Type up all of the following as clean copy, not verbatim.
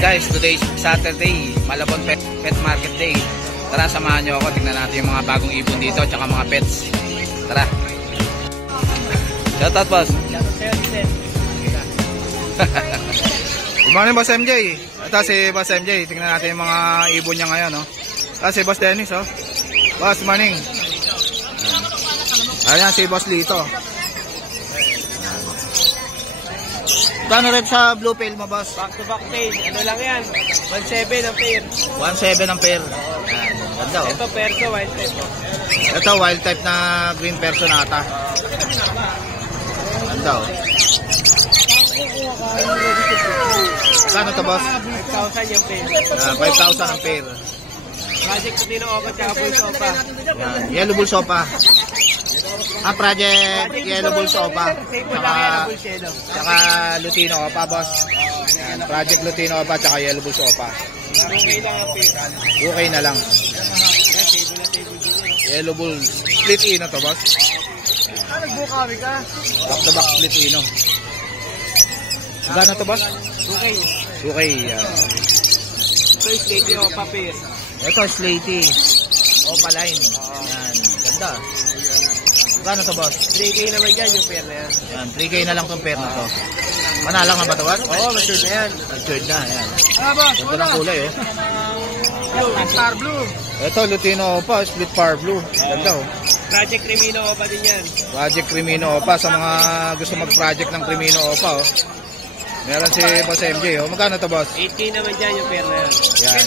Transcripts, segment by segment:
guys, today is Saturday, Malabon Pet Market Day. Tara, samahan nyo ako, tingnan natin yung mga bagong ibon dito tsaka mga pets. Tara. Shoutout boss. Good morning boss MJ. Ito si boss MJ, tingnan natin yung mga ibon niya ngayon, no? Ito si boss Dennis, oh. Boss, morning. Ayan si boss Lito. Kano rep sa blue pail mo, boss? Back to back pail. Ano lang yan? 1.7 ang pair. 1.7 ang pair. Ayan, ganda, oh. Ito perso, wild type. Ito wild type na green personata. Ganda, oh. Kano to, boss? 5,000 yung pair. 5,000 ang pair. Project ko din ako tsaka bull sopa. Yan, yellow bull sopa. Project yellow bull sopa. Tsaka Lutino opa, boss. Yan, project Lutino opa tsaka yellow bull sopa. Okay lang ang pair. Okay na lang. Yellow bull split ino to, boss. Nagbukawi ka? Back to back split ino. Gano to, boss? Okay. Okay. Ito is lady opa pair. Ito slaty opa line. Yan, ganda. Gano to, boss? 3K naman yan yung pair na yan. Yan, 3K na lang tong pair na to. Manalang na ba to, boss? Oo, matured na yan. Matured na, yan. Boss, ganda ng kulay, oh. Star blue. Ito, Lutino opa, split far blue. Ganda, oh. Project Crimino opa din yan. Project Crimino opa, sa mga gusto mag-project ng Crimino opa, oh. Meron si Boss MJ, oh. Magkano to, boss? 8K naman dyan yung pair na yan. Yan,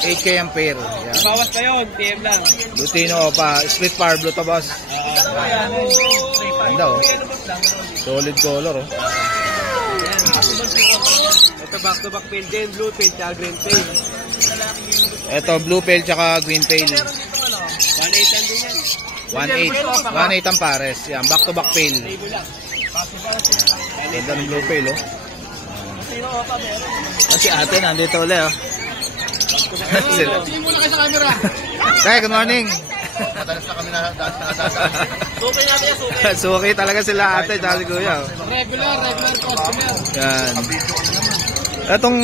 8K ang pair. Yan. Bawas kayo, PM lang. Lutino opa, split far blue to, boss. Ganda, oh. Solid color, oh. Ito back to back pail din, blue pail tsaka green pail. Ito, blue pail tsaka green pail. 1.8 din yan. 1.8 ang pares. Yan, back to back pail. Ganda ng blue pail, oh. Kasi ate, nandito ulit, oh. Tingin muna kayo sa camera. Tay, good morning. Madalas na kami Suki natin yan, suki. Suki talaga sila ate, dahil kuya, oh. Regular customer. Yan. Itong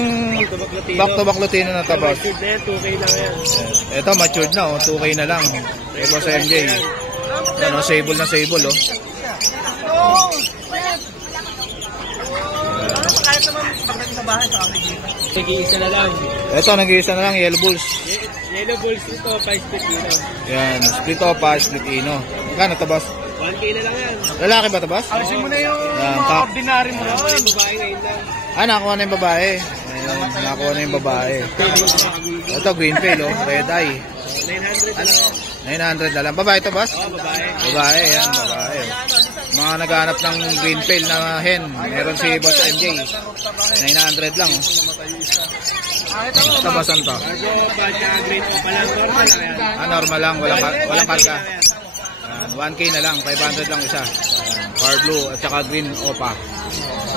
back to back Lutino na to, boss. 2K lang yan. Ito, matured na, oh. 2K na lang. Eh, boss MJ. Yan, oh, sable na sable, oh. Kahit naman pagdating sa bahay sa kami dito. Nag-iisa na lang. Ito, nag-iisa na lang, yellow bulls. Yellow bulls ito, 5 split ino. Yan, split opa, split ino. Magkano to, boss? 1K na lang yan. Lalaki ba to, boss? Alisin mo na yung mga ordinary mo. Yung babae ngayon lang. Nakuha na yung babae. Ayan, nakuha na yung babae. Ito, green pail, oh. Red eye. 900 na lang. Babae to, boss? Oo, babae. Babae, yan, babae. Mga naghanap ng green pail na hen. Meron si Boss MJ. 900 lang, oh. Ito, boss, ano to? Medyo badya green o pa lang. Normal lang yan. Normal lang, walang karga. 1K na lang, 500 lang isa. Far blue at saka green opa.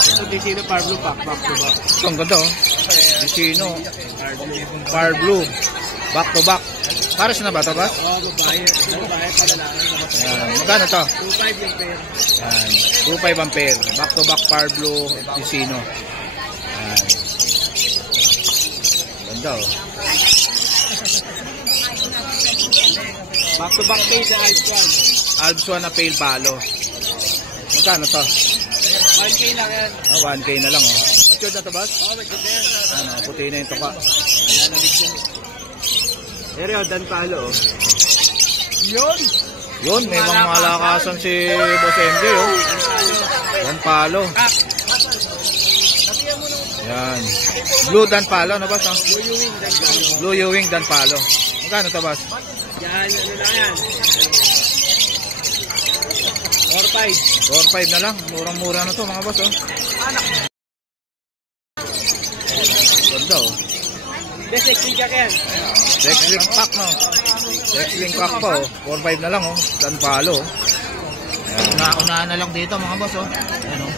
Ito Dicino Far Blue back to back. Ito, ang ganda, oh. Dicino Far blue back to back. Pares na ba ito, ba? Oo, babae. Babae pa lalaki. Magkano to? 2.5 yung pair. 2.5 ang pair. Back to back Far blue Dicino. Ganda, oh. Back to back pair na Alpswan. Alpswan na pail palo. Magkano to? 1K lang yan. 1K na lang, oh. Matured na to, boss? Oo, matured na yan. Puti na yung tuka. Pero dan palo, oh. Yun, may mga malakasan si Boss MJ, oh. Dan palo. Yan. Blue dan palo, no, boss? Blue Ewing dan palo. Magkano to, boss? Yan, ano na yan. 4.5. 4.5 na lang. Murang-mura na to, mga boss, oh. Ganda, oh. Sexy ka yan. X-Link pack, no? X-Link pack pa, oh. 4.5 na lang, oh. Dan palo, oh. Una-unahan na lang dito, mga boss, oh. Ayan, oh.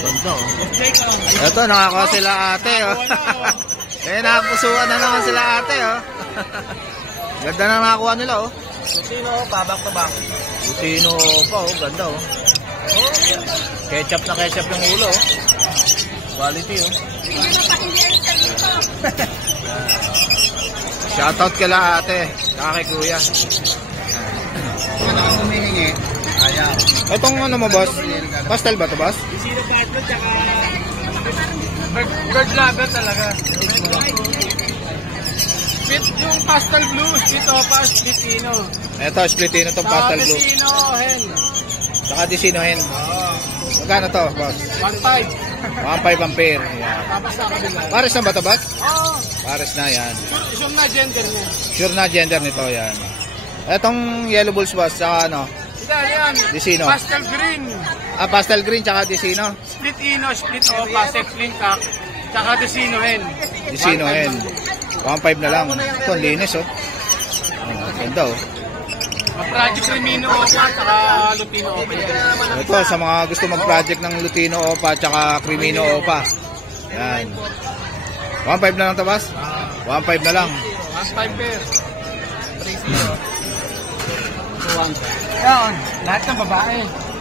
Ganda, oh. Ito, nakakuha sila ate, oh. Eh, nakapusuan na naman sila ate, oh. Ganda na nakakuha nila, oh. Lutino pa, back to back. Lutino pa, oh. Ganda, oh. Ketchup na ketchup yung ulo, oh. Quality, oh. Shoutout kala ate, saka kay kuya. Ano ang humihingi? Ayaw. Itong ano mo boss? Pastel ba to boss? Sino ba ito? Tsaka... Bird lover talaga. Split yung pastel blue, split opa, split ino. Ito, splitino tong pastel blue. Sino hen? Saka disino hen. Magkano to boss? 1.5. 1.5 ampere. Yan. Tapos sa kabila. Pares na ba to boss? Oo. Pares na yan. Sure na gender niya. Sure na gender nito yan. Etong yellow bulls boss, saka ano? Yan. Disino. Pastel green. Ah, pastel green tsaka disino. Split ino, split opa, sex link cock. Tsaka disino hen. Disino hen. 1.5 na lang. Ito, ang linis oh. Ganda oh. Project Crimino opa, tsaka Lutino opa yan. Ito, sa mga gusto mag-project ng Lutino Opa tsaka Crimino Opa. Yan. 1.5 na lang to boss? 1.5 na lang. 1.5 pair. 3-0. Yan, lahat ng babae.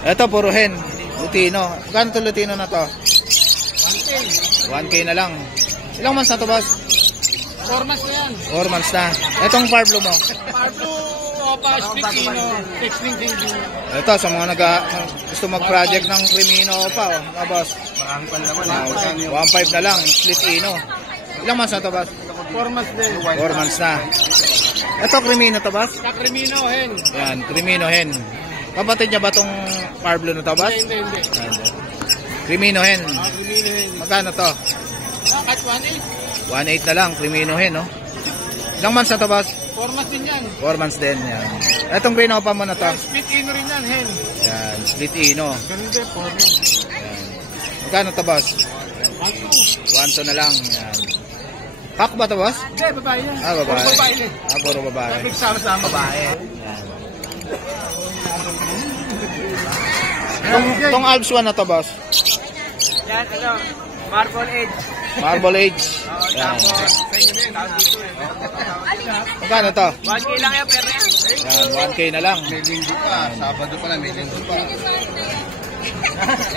Ito, puro hen. Lutino. Magkano to Lutino na to? 1K. 1K na lang. Ilang months na to boss? 4 months na yan. 4 months na. Itong Parblo mo? Pablo opa, split ino, sex link din. Ito, sa mga gusto mag-project ng Crimino Opa oh. Na boss? Marami pa naman. 1.5 na lang. Split Ino. Ilang months na to boss? 4 months din. 4 months na. Ito, Crimino to boss? Sa Crimino hen. Yan, Crimino hen. Kapatid niya ba tong Parblo na to boss? Hindi. Crimino hen. Crimino hen. Magkano to? Kahit 1.8. 1.8 na lang, Crimino hen, no? Ilang months na to, boss? 4 months din yan. 4 months din, yan. Etong green opa mo na to? Split ino rin yan, hen. Yan, split ino. Ganun din, 4 months. Yan. Magkano to, boss? 1.2. 1.2 na lang, yan. Pack ba to, boss? Hindi, babae yan. Ah, babae. Puro babae yan. Ah, puro babae. Nagsama-sama babae. Yan. Itong Alps 1 na to, boss? Yan, ano, Marble Edge. Marble Age. Yan. Magkano to? 1K lang yan, pero yan. Yan, 1K na lang. May linggo pa. Sabado pa lang, may linggo pa.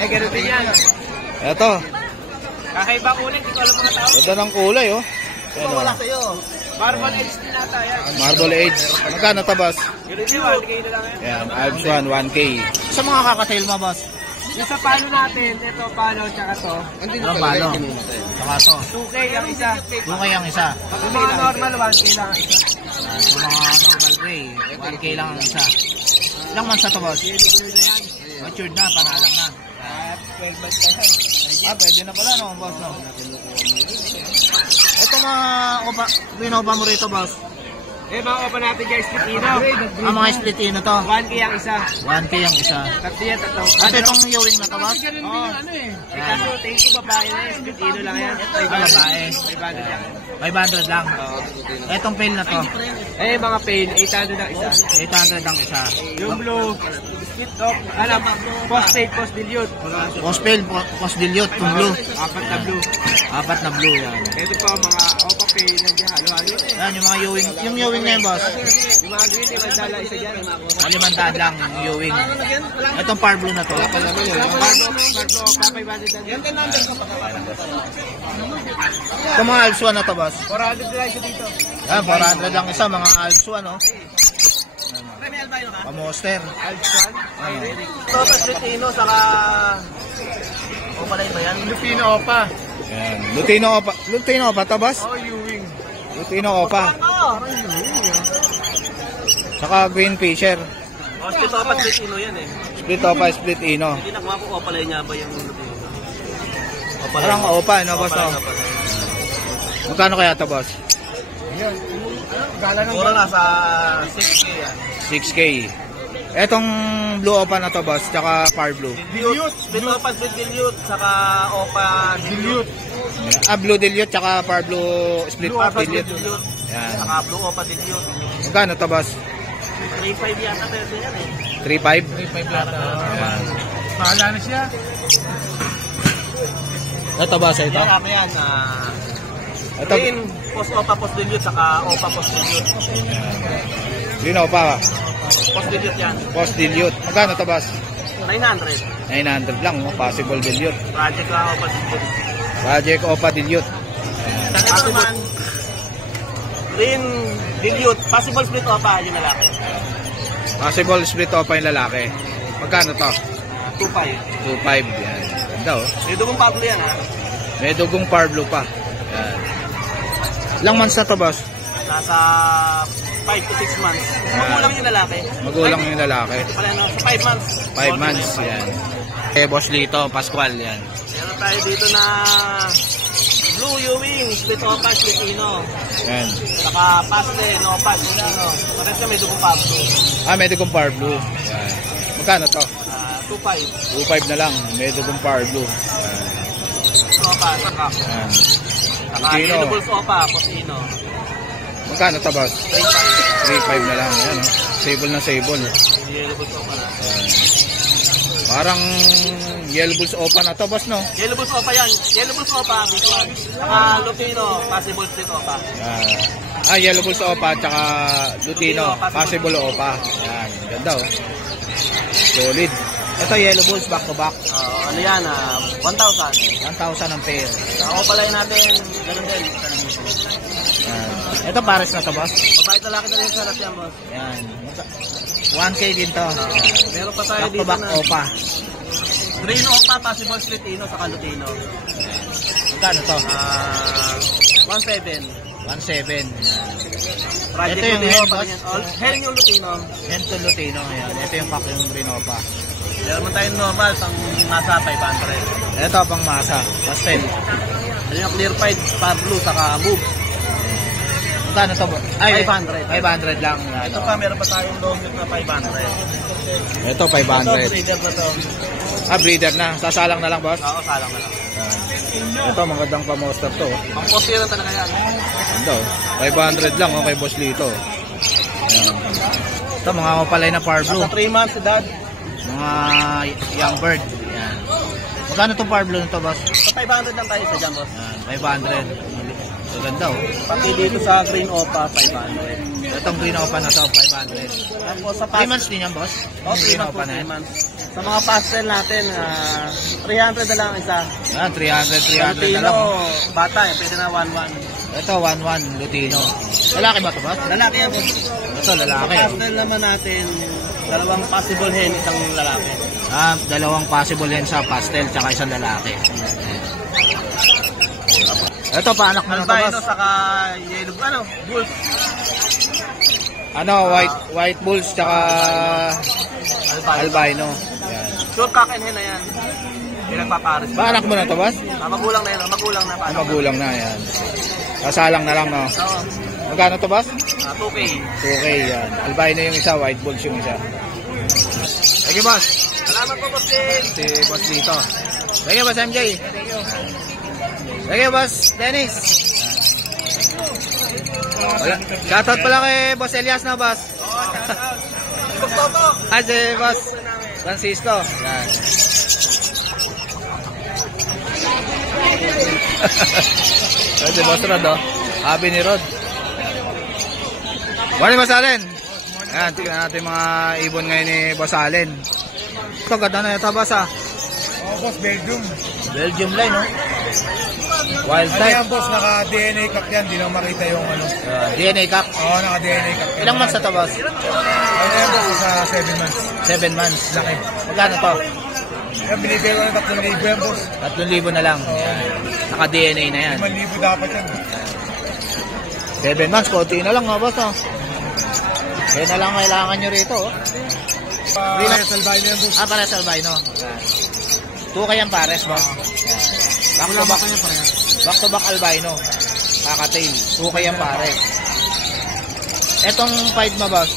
Ganun din yan. Eto, Kakaiba ulit, hindi ko alam mga tao. ganda ng kulay, oh. Yan, oh. sa'yo. Marble Edge din nata yan. Marble Age. Magkano to, boss? Ganun din, 1K na lang yan. Yan, Alps 1, 1K. Sa mga kakatail mo, boss? Yung sa palo natin, ito palo, tsaka to. Anong palo? Saka to. 2K ang isa. Yung kayang isa. Yung mga normal, 1K lang ang isa. Yung mga normal gray, 1K lang ang isa. Ilang months na to, boss? Matured na, panalang na. 12 months na yan. Ah, pwede na pala, no, boss, no? Ito mga pinoba mo rito, boss. Eh, mga opa natin guys, split ino. Ang mga split ino to. 1K ang isa. 1K ang isa. Tatlo yan, tatlo. At itong Ewing na to, boss? Ganun din yung ano eh. Eh, kaso, tingin ko babae na yan. Split ino lang yan. Ah, babae. 500 lang. 500 lang. Itong pail na to. Eh, mga pain, 800 ang isa. 800 ang isa. Yung blue, split off. Alam, post-paid, post-dilute. Post pail, post dilute, yung blue. Apat na blue. 4 na blue yan. Ito pa, mga opa pain, nandiyan, halo-halo. Yan, yung mga Ewing. Yung Ewing na yun, boss. Yung mga green, yung mandala, isa dyan. Kalimandaan lang yung Ewing. Itong par blue na to. Barbo, opa, 500 lang. Yan, 10 Itong mga Alps 1 na to, boss. 400 lang ito dito. Yan, 400 lang isa, mga Alps 1, no? May albayo ka? Pamoster. Alpsan. Ano? Ito, Lutino, saka... Opa na ba yan? Lupino Opa. Yan. Lutino Opa to, boss? Oh, Ewing. Lutino Opa. Oo. Saka Green Fisher. Oh, split Opa, Lutino yan eh. Split Opa, split Ino. Hindi nakuha ko Opa lang niya ba yung Lutino? Parang Opa, no, boss? No? Magkano kaya to, boss? Mura nga sa 6K yan. 6K. Etong Blue Opa na to, boss, tsaka Par Blue. Dilute. Split Opa, split Dilute, saka Opa Dilute. Blue Dilute, tsaka Par Blue Split Blue Opa Dilute. Dilute. Yan. Saka Blue Opa Dilute. Magkano to, boss? 3.5 yata pero yan eh. 3.5? 3.5 yata. Mahala na siya. Ito, boss, ito? Yan, ako yan. Ito, Green, post Opa, post Dilute, saka Opa, post Dilute. Green Opa, Post Dilute yan. Post Dilute. Magkano to, boss? 900. 900 lang, no? Possible Dilute. Project lang Opa Dilute. Project Opa Dilute. Ito naman, green dilute, possible split opa, yung lalaki. Possible split Opa yung lalaki. Magkano to? 2.5. 2.5. Yan. Ganda oh. May dugong pablo yan ha. May dugong Parblo pa. Yan. Ilang months na to, boss? Nasa 5 to 6 months. Magulang yung lalaki. Magulang yung lalaki. Pala no, 5 months. 5 months. Yan. Boss Lito, Pascual. Yan. Meron tayo dito na Blue Ewing, split opa, Lutino. Yan. Saka pastel, opa, Lutino. Parang siya may dugong pablo. May dugong Parblo. Yan. Magkano to? 2.5. 2.5 na lang. May dugong Parblo. Yan. Opa, saka. Yan. Saka Lutino. yellow bulls opa, Posino. Magkano to, boss? 3.5. 3.5 na lang. Yan. Sable na sable. Yellow bulls opa na. Yan. Parang Yellow Bulls Opa na to, boss, no? Yellow bulls opa yan. Yellow bulls opa, big one. Saka Lutino, possible split opa. Yellow Bulls Opa tsaka Lutino, possible Opa. Yan, ganda oh. Solid. Ito Yellow Bulls back to back. Ano yan, 1,000. 1,000 ang pair. Ako pala natin, ganun din. Yan. Ito pares na to, boss. Babae talaki na rin sa harap yan, boss. Yan. 1K din to. Meron pa tayo Back to dito back na Opa. green opa, possible split Lutino, saka Lutino. Magkano to? 1,700. 1,700. Project Ito yung Lutino hen, pa boss. rin yan. Hen yung Lutino. Hento Lutino. Yan. Ito yung pack yung green Opa. Meron mo tayong normal, pang nasa 500. Ito pang masa. Pastel. Ano yung clear fight, Pablo, saka move. Magkano to, boss? 500. 500 lang. Yan, Ito oh. pa, meron pa tayong long na 500. Ito, Ito, 500. breeder na to. Breeder na. Sasalang na lang, boss. Oo, salang na lang. Ito, magandang pa-monster to. Pang posira talaga yan. Ito, 500 lang, kay Boss Lito. Ayan. Ito, mga mapalay na Parblo. Nasa 3 months edad. Mga young bird. Ayan. Magkano itong Parblo nito, boss? Sa 500 lang tayo sa dyan, boss. Ayan, 500. Maganda, oh. Pati dito sa green opa, 500. Itong green opa na to, 500. Tapos sa 3 months din yan, boss? Oh, 3 months po, 3 months. Sa mga pastel natin, 300 na lang isa. Ayan, 300 na Lutino, lang. bata eh, pwede na 1-1. Ito, 1-1, Lutino. Lalaki ba ito, boss? Lalaki yan, boss. Ito, lalaki. Sa Oh. pastel naman natin, dalawang possible hen, isang lalaki. Dalawang possible hen sa pastel, tsaka isang lalaki. Ito, paanak mo na ito, Albino, boss. saka yellow, bulls. White bulls, tsaka albino. Yan. Short cock and hen na yan. Pinagpapares. Paanak mo na ito, boss? Magulang na yan, magulang na. Paano? Magulang na, yan. Kasalang na lang, no? Oo. Magkano to, boss? 2K. 2K, yan. Albino yung isa, white bulls yung isa. Sige, boss. Salamat po, Boss Ken. Si Boss Lito. Sige, boss MJ. Sige, boss Dennis. Shoutout pala kay Boss Elias na, boss. Boss Toto. Si Boss Francisco. Yan. Si Boss Rod, oh. Happy ni Rod. Morning, Boss Allen. Ayan, tignan natin mga ibon ngayon ni Boss Allen. Ito, ganda na ito, boss, ah. Boss, Belgium. Belgium line, no? Wild Ano type. yan, boss? Naka-DNA cup yan. Di na makita yung ano. DNA cup. Oo, naka-DNA cup. Ilang months na to, boss? Ano yan, boss? Sa 7 months. 7 months. Laki. Magkano to? Yan, binibigay ko ng 3,000 yan, boss. 3,000 na lang. Yan. Naka-DNA na yan. 5,000 dapat yan. 7 months, konti na lang, mga boss, oh. Kaya na lang kailangan nyo rito, oh. Pares albino yan, boss. Pares albino. Yan. 2 kayang pares, boss. Yan. Back to back albino. Kakatail. 2 kayang pares. Etong 5 mo, boss.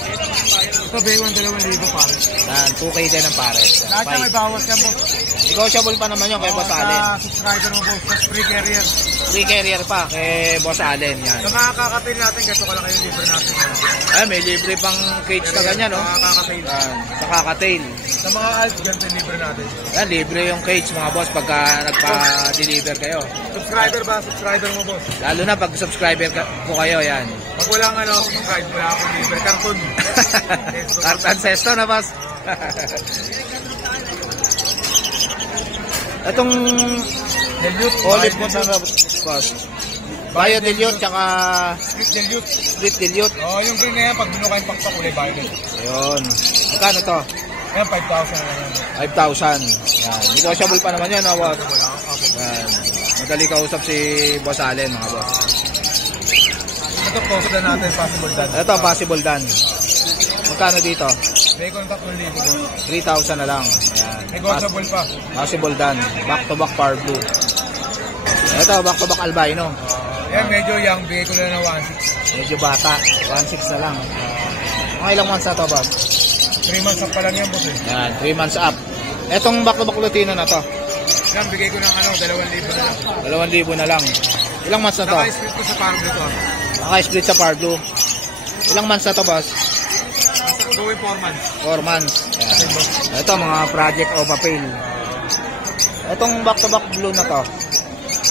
Ito, bigay ko ng 2,000 pares. Yan, 2K din ang pares. Lahat yan may bawas yan, boss. Negotiable pa naman yun kay Boss Allen. Sa subscriber mo, boss. Sa free carrier. Free carrier pa kay Boss Allen. Yan. Sa mga kakapil natin, gato ko lang kayo libre natin. Ay, may libre pang cage na ganyan, no? Sa mga kakapil. Yan, sa kakatail. Sa mga alts, ganito yung libre natin. Yan, libre yung cage, mga boss, pagka nagpa-deliver kayo. Subscriber ba? Subscriber mo, boss. Lalo na pag subscriber po kayo, yan. Pag walang subscribe, wala akong libre. Cartoon. Ancestor na, boss. Dilute. Olive po na boss. Bayo dilute, tsaka Split dilute. split dilute. Oh, yung green na yan, pag binuka yung pakpak, kulay violet. Ayun. Magkano to? Ayan, 5,000 na lang. 5,000. Yan. Negotiable pa naman yan, boss. Wala akong kapag. Yan. Madali kausap si Boss Allen, mga boss. Ito, post na natin, possible done. Ito, possible done. Magkano dito? Bacon 3,000 po. 3,000 na lang. Yan. Negotiable pa. Possible done. Back to back power blue. Ito, back to back albino. Yan, medyo young. Bigay ko lang ng 1,600. Medyo bata. 1,600 na lang. Mga ilang months na to, boss? 3 months up pa lang yan, boss eh. Yan, 3 months up. Etong back to back Lutino na to. Yan, bigay ko ng 2,000 na lang. 2,000 na lang. Ilang months na to? Naka-split ko sa farm dito. Naka-split sa power blue. Ilang months na to, boss? Nasa gawin 4 months. 4 months. Yan. Ito, mga project o papel. Itong back to back blue na to.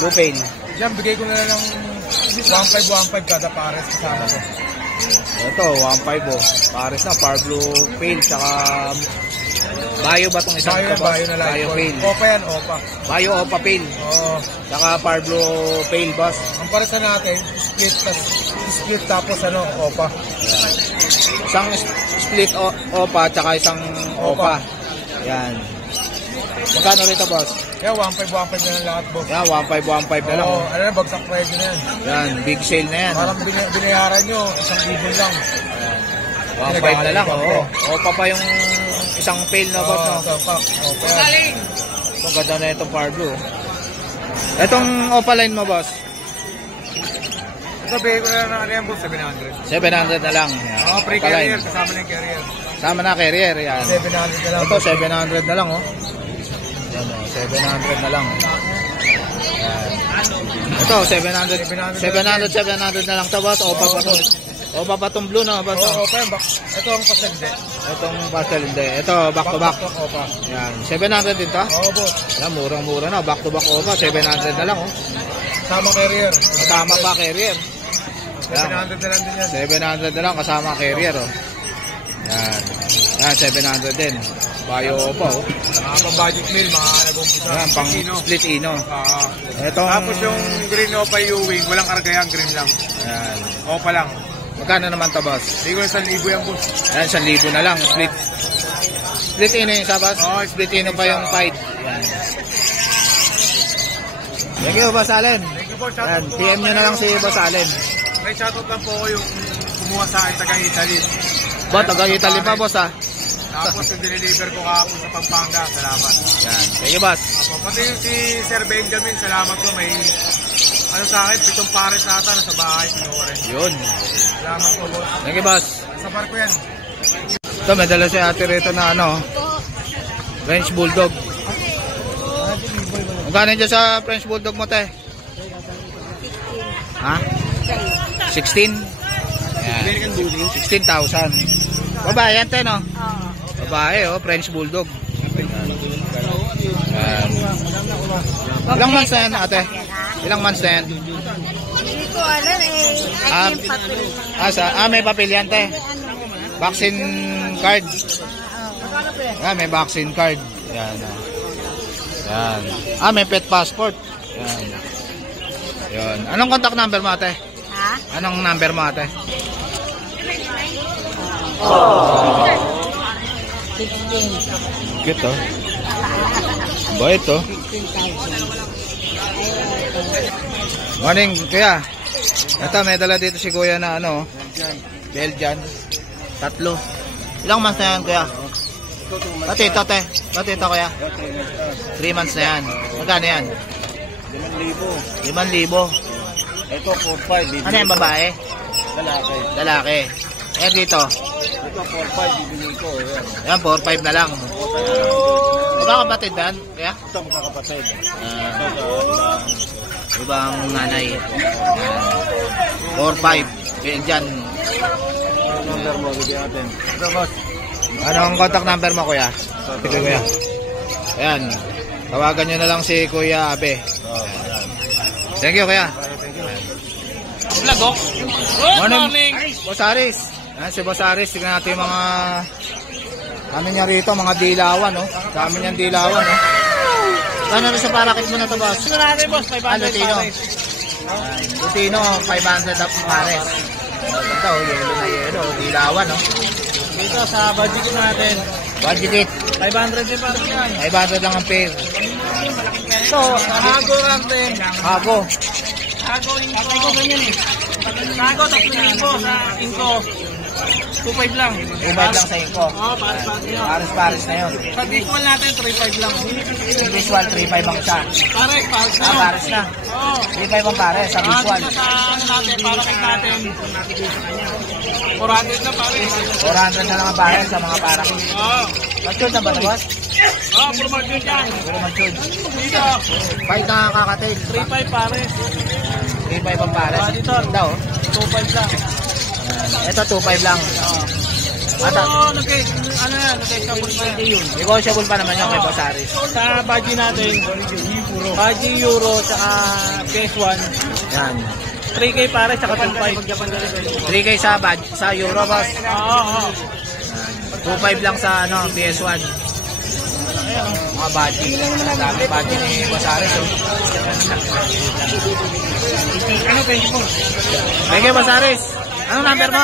Blue pail. Yan, bigay ko na lang ng 1,500 kada pares kasama ko. Ito, 1.5 oh. Pares na, power blue pail, tsaka bayo ba itong isang ito, boss? Bayo na lang. Bayo pail. Opa yan, opa. Bayo opa pail. Oo. Tsaka power blue pail, boss. Ang paresa natin, split tapos opa. Yan. Isang split opa, tsaka isang opa. Yan. Magkano rito, boss? Yan, 1,500 na lang lahat, boss. Yan, 1.5 na lang. Oo, Oh. ano na, bagsak presyo na yan. Yan, big sale na yan. Parang binayaran nyo, 1,000 lang. 1.5 na lang, oo. Opa pa yung isang pail na, boss. No? Opa yan. Ang ganda na itong power blue. Itong opa line mo, boss? Ito, bigay ko na lang yan, boss, 700. 700 na lang. Yan. Oo, free Opa line. carrier, kasama na yung carrier. Sama na carrier, yan. 700 na lang. Ito, 700 na lang, oh. Yan, oh. 700 na lang. Yan. Ito, 700 na lang to, boss. Opa pa to. Opa pa tong blue, no, boss? Oo, opa yan. Ito ang pasende. Itong pastel, hindi. Ito, back to back. Opa. Yan. 700 din to? Oo, boss. Yan, murang-mura na. Back to back opa. 700 na lang, oh. Kasama carrier. Kasama pa carrier. 700 na lang din yan. 700 na lang kasama carrier, oh. Yan. Yan, 700 din. Bayo opa, oh. Mga pang-budget meal, mga nag-umpisa. Yan, pang Ino. split ino. Itong... Tapos yung green opa Ewing, walang karga yan, green lang. Yan. Opa lang. Magkano naman to, boss? Hindi ko 1,000 yan, boss. Yan, 1,000 na lang. Split. Split ino yung isa, boss? Oo, split ino pa yung fight. Yan. Thank you, Boss Allen. Thank you, boss. Yan, PM nyo na lang si Boss Allen. May shoutout lang po yung kumuha sa akin taga Italy. Boss, taga-Italy pa, boss, ha? Tapos yung diniliver ko kahapon sa Pampanga. Salamat. Yan. Thank you, boss. Apo, pati yung si Sir Benjamin, salamat po. May ano sa akin, 7 pares ata na sa bahay, kinuha rin. Yun. Salamat po, boss. Thank you, boss. Sa barko yan. Ito, may dala si ate rito na ano, French Bulldog. Magkano dyan sa French Bulldog mo, te? Ha? 16? Yan. 16,000. Babae yan, te, no? Babae, oh, French Bulldog. Yan. Ilang months na yan, ate? Ilang months na yan? Hindi ko alam eh. Ay, yung papel. May papel yan, te. Vaccine card. May vaccine card. Yan. Yan. May pet passport. Yan. Yan. Anong contact number mo, ate? Ha? Anong number mo, ate? 16. Cute, oh. Bait, oh. 16,000. Morning, kuya. Ito, may dala dito si kuya na ano, Belgian. 3. Ilang months na yan, kuya? Pati ito, te. Pati ito, kuya. 3 months na yan. Magkano yan? 5,000. Ito, 4,500. Ano yan, babae? Lalaki. Lalaki. Eh, dito. Ito, 4,500. Bibili ko. Yan, 4,500 na lang. Magkakapatid ba yan, kuya? Ito, magkakapatid. Ibang nanay. 4,500. Belgian. Number mo, bigyan natin. Ito, boss. Anong contact number mo, kuya? Sige, kuya. Ayan. Tawagan nyo na lang si Kuya Abe. Thank you, kuya. Vlog, Good morning. Boss Aris. Ayan, si Boss Aris. Tignan natin yung mga ano niya rito, mga dilawan, no? Dami niyang dilawan, no? Ano rin sa parakit mo na to, boss? Ito natin, boss. 500 Lutino. pares. Lutino, 500 up pares. Ganda, yellow na yellow. Dilawan, no? Dito sa budget natin. Budget it. 500 din pares yan. 500 lang ang pair. Ito, hago natin. Hago. Hago, ganyan eh. Hago, 3,000 sa Inco. 2.5 lang. 2.5 lang sa inko. Oo, pares-pares yun. Pares na yun. Sa visual natin, 3.5 lang. Visual, 3.5 ang isa. Pares na. Pares na. Oo. 3.5 ang pares sa visual. Dito sa ano natin, parakit natin. 400 na pares. 400 na lang ang pares sa mga parakit. Oo. Matured na ba ito, boss? Oo, puro mag-yun yan. Puro matured. Dito, Bite na kakatail. 3.5 pares. 3.5 ang pares. Dito, Ganda, oh. 2.5 lang. Ito, 2.5 lang. Ata, Oo, nagkakabot pa yan. negotiable pa naman yung kay Boss Aris. Sa budget natin, budget euro, tsaka PS1, Yan. 3K pares, tsaka 2.5. 3K sa euro, boss. Oo. 2.5 lang sa ano, PS1. Mga budget. Ang dami budget ni Boss Aris, oh. Ano kayo po? Thank you, Boss Aris. Anong number mo?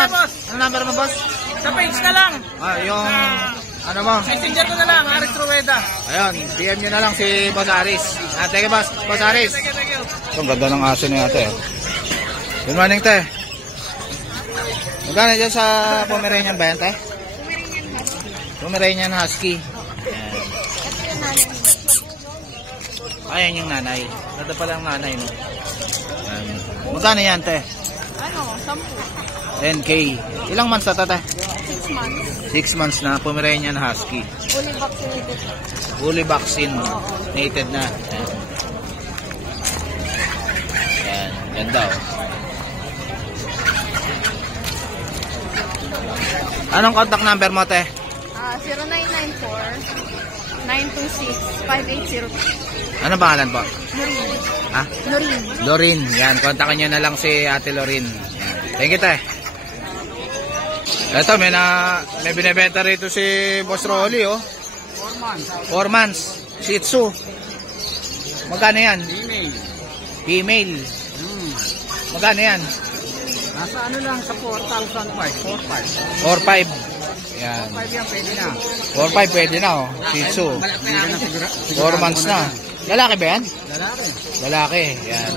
Anong number mo, boss? Sa page na lang. Yung, ano mo? Messenger ko na lang, Aris Rueda. Ayun, PM nyo na lang si Boss Aris. Thank you, Boss Aris. Thank you. Ang ganda ng aso ni ate. Good morning, te. Magkano dyan sa Pomeranian ba yan, te? Pomeranian Husky. Ayan yung nanay. Ganda pala ang nanay, no? Ayan. Magkano yan, te? Ano, 10. 10K. Ilang months na, te? 6 months. 6 months na Pomeranian Husky. Fully vaccinated. Fully vaccinated na. Ayan. Ayan. Ganda, oh. Anong contact number mo, te? 0994-926-5802. Ano pangalan po? Noreen. Ha? Noreen. Lorin. Yan, kontakin nyo na lang si Ate Lorin. Yan. Thank you, te. Ito, may binibenta rito si Boss Rolly, oh. 4 months. Shih Tzu. Magkano yan? Female. Magkano yan? Nasa ano lang, sa 4,005. 4.5. Yan. 4,500 yan, pwede na. 4.5 pwede na, oh. Shih Tzu. 4 months na. Lalaki ba yan? Lalaki. Lalaki. Yan.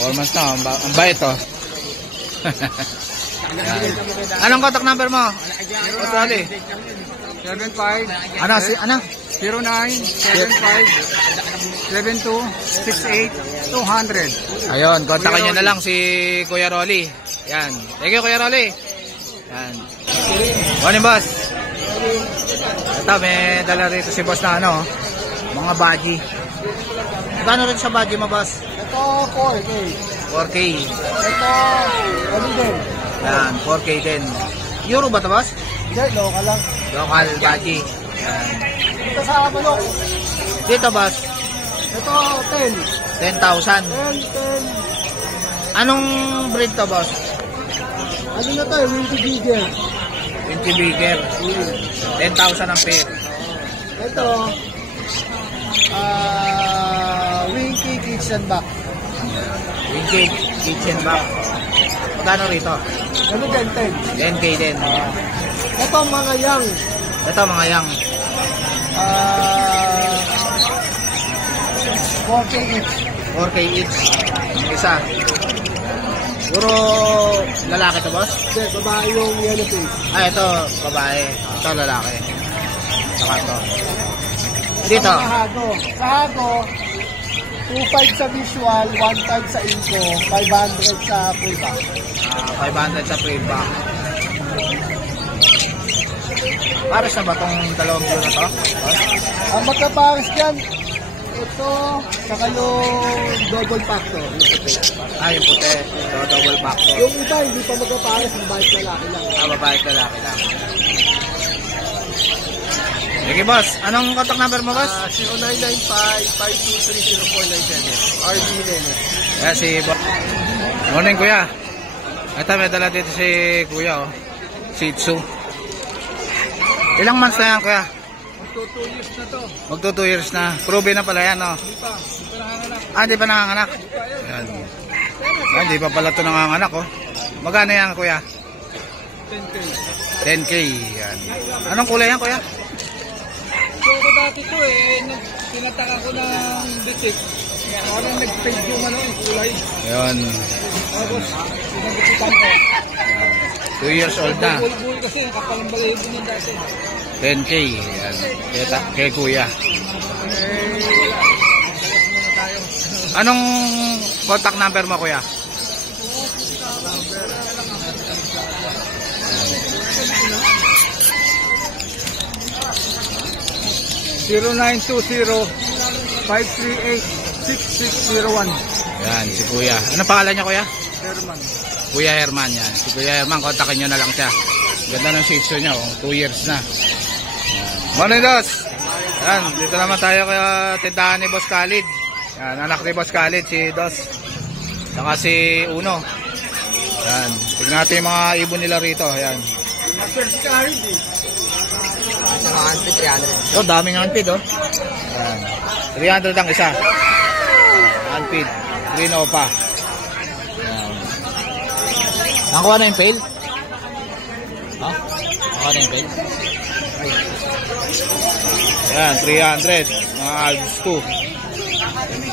4 months na. Ang bait, oh. Yan. Anong contact number mo? Boss Rolly. 75 Ano? Ano? 0975-7268-200. Ayun, kontakin nyo na lang si Kuya Rolly. Yan. Thank you, Kuya Rolly. Yan. Morning, boss. Ito, may dala rito si boss na ano, mga baji. Gano'n rin sa baji mo, boss? Ito, 4K. 4K. Ito, ano din? Yan, 4K din. Euro ba ito, boss? Hindi, local lang. Local baji. Yan. Ito sa manok. Dito, boss? Ito, 10. 10,000. 10. Anong breed to, boss? Ano na to, Winky Bigger. Winky Bigger. 10,000 ang pair. Ito, Winky Kitchen Back. Winky Kitchen Back. Magkano rito? Ano din, 10. 10K din. Ito, mga young. Ito, mga yang. 4K each. 4K each. Isa. Puro lalaki to, boss? Hindi, babae yung yellow face. Ito, babae. Ito, lalaki. Saka ito. Dito. Sa Hago. Sa Hago, 2.5 sa visual, 1.5 sa info, 500 sa full back. 500 sa free back. Pares na ba itong dalawang view na to? Boss? Ang magkapares dyan, ito, saka yung double factor. Yung puti. Ito, double factor. Yung iba, hindi pa magkapares, ang bike lalaki lang. Babae at lalaki lang. Sige, boss. Anong contact number mo, boss? 0995-5230497. RD Lene. Yan, si boss. Morning, kuya. Ito, may dala dito si kuya, oh. Shih Tzu. Ilang months na yan, kuya? 2 years na to. Magto 2 years na. Proven na pala yan, no? Di pa nanganganak. Ah, di pa nanganganak? Yan. Ah, di pa pala ito nanganganak, oh. Magkano yan, kuya? 10K. 10K. Yan. Anong kulay yan, kuya? So, ko dati to tinataka ko ng detik. Parang nag-fade yung kulay. Yan. Tapos, pinagitan ko. 2 years old na. Bulbul kasi, kapal ang balahibo niya dati. 10K. Yan. Kay kuya. Anong contact number mo, kuya? 0920-538-6601. Yan, si kuya. Anong pangalan niya, kuya? Herman. Kuya Herman yan. Si Kuya Herman, kontakin nyo na lang siya. Ganda ng shih tzu niya, oh. 2 years na. Morning, Dos! Yan, dito naman tayo kay tindahan ni Boss Khalid. Yan, anak ni Boss Khalid, si Dos. Saka si Uno. Yan, tignan natin yung mga ibon nila rito. Yan. Oh, daming unfeed, oh. Yan. 300 ang isa. Unfeed. Green Opa. Yan. Nakuha na yung pail? Ha? Nakuha na yung pail? Yan, 300. Mga Alps 2.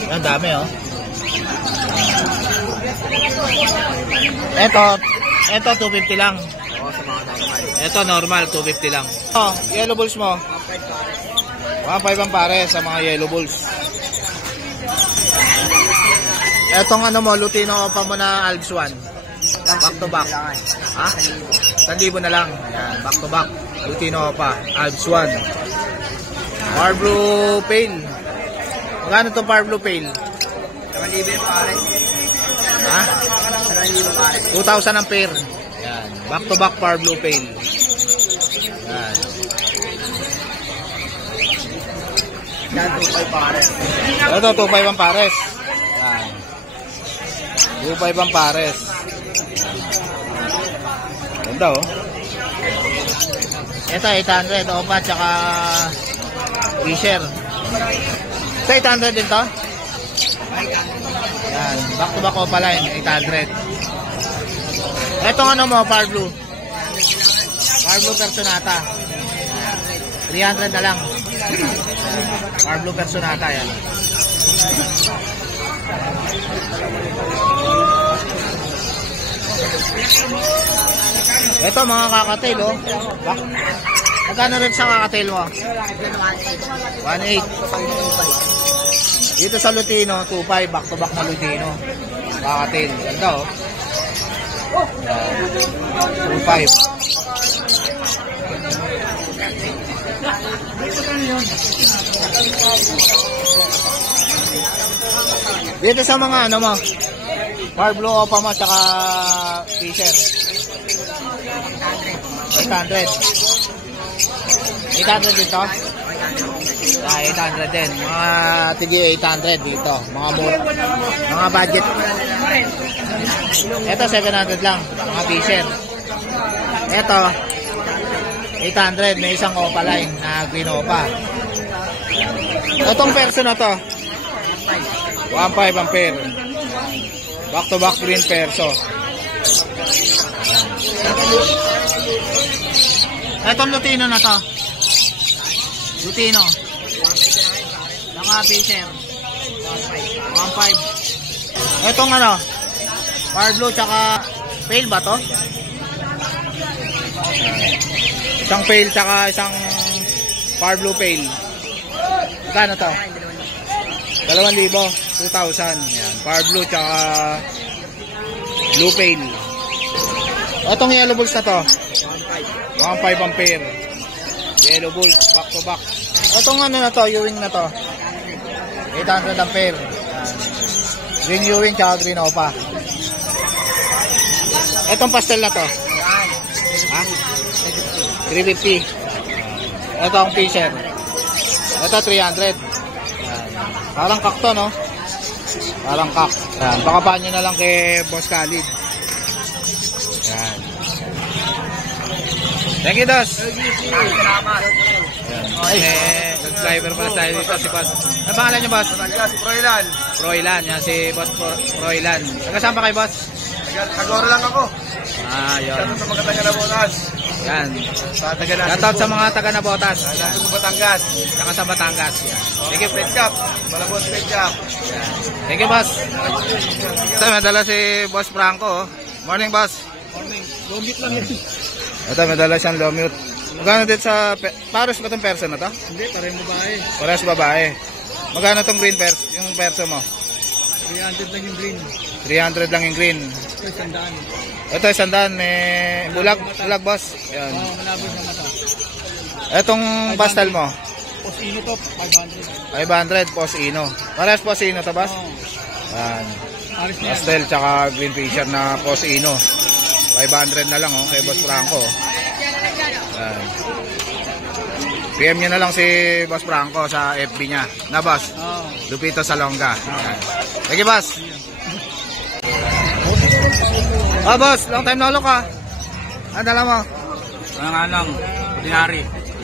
Yan, dami, oh. Ito 250 lang. Ito normal, 250 lang. Oh, yellow balls mo? 1.5 ang pare sa mga yellow balls. Etong ano mo, Lutino pa mo na Alps 1. Back to back. Ha? 1,000 na lang. Ayan, back to back. Lutino pa, Alps 1. Power Blue Pale. Magkano itong Power Blue Pale? 7,000 pare. Ha? 7,000 pare. 2,000 ang pair. Yan. Back to back Power Blue Pale. Yan. Yan, 2,500 pare. Ito, 2,500 ang pares. Yan. 2,500 ang pares. Ganda, oh. Ito, 800. Opa, tsaka Fisher. Sa 800 din to? Yan. Back to back Opa line. 800. Etong ano mo, Power Blue? Power Blue Personata. 300 na lang. Power Blue Personata, yan. Ito mga kakatail, oh. Magkano rin sa kakatail mo? 1.8. Dito sa Lutino, 2.5. Back to back na Lutino. Kakatail. Ganda, oh. 2.5. Dito sa mga ano mo, Power Blue Opa mo, tsaka Fisher. 800. 800 dito? 800 din. Mga tigi 800 dito. Mga budget. Ito 700 lang. Mga Fisher. Ito 800. May isang Opa line na green Opa. Itong perso na to 1.5 ang pair. Back to back green perso. Itong Lutino na to. Lutino. Saka Fisher. 1.5. Itong ano? Power Blue tsaka Pale ba to? Isang Pale tsaka isang Power Blue Pale. Magkano to? 2,000. 2,000. Yan. Power Blue tsaka Blue Pale. Itong yellow bulls na to 1.5 ang pair. Yellow bulls, back to back. Itong ano na to, Ewing na to 800 ang pair. Green Ewing tsaka green Opa. Itong pastel na to ha? 350. Ito ang Fisher. Ito 300. Parang kakto, no? Parang kak. Yan. Pakapaan nyo na lang kay Boss Khalid. Yan. Thank you, Dos. Salamat. Ay, subscriber pala tayo dito si boss. Ano pangalan niyo, boss? Batangas, Proilan. Froilan, yan si boss Froilan. Taga-saan pa kayo, boss? Nagoro lang ako. Yun. Shoutout sa mga taga Nabotas. Yan. Sa taga natin. Shoutout sa mga taga Nabotas. Shoutout sa Batangas. Saka sa Batangas. Yan. Thank you, Pet Shop. Malabos Pet Shop. Thank you, boss. Ito, may dala si boss Franco. Oh. Morning, boss. Morning. Logit lang yun. Ito, may dala siyang low mute. Magkano dito sa... Pares ba itong perso na to? Hindi, parang babae. Pares babae. Magkano itong green perso? Yung perso mo? 300 lang yung green. 300 lang yung green. Ito, 100. Ito, 100. May bulag, boss. Yan. Malabos na mata. Itong pastel mo? Posino to, 500. 500, Posino. Pares Posino to, boss? Oo. Yan. Aris na yan. Pastel tsaka green fisher na Posino. 500 na lang, oh, kay Boss Franco. Yan. PM nyo na lang si Boss Franco sa FB niya. Na, boss? Oo. Lupito Salonga. Yan. Sige, boss. Boss, long time no look, ha? Ano dala mo? Ano lang, ordinary.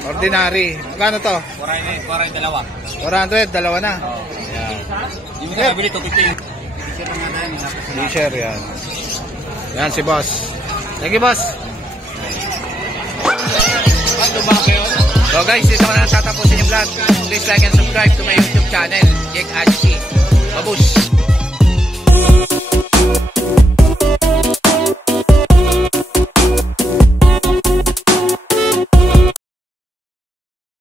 Ordinary. Magkano to? 400, 400, dalawa na. Hindi mo kaya bili, 250. T-shirt, yan. Yan si boss. Thank you, boss. So guys, dito ko na tatapusin yung vlog. Please like and subscribe to my YouTube channel, Jake Achi. Babush!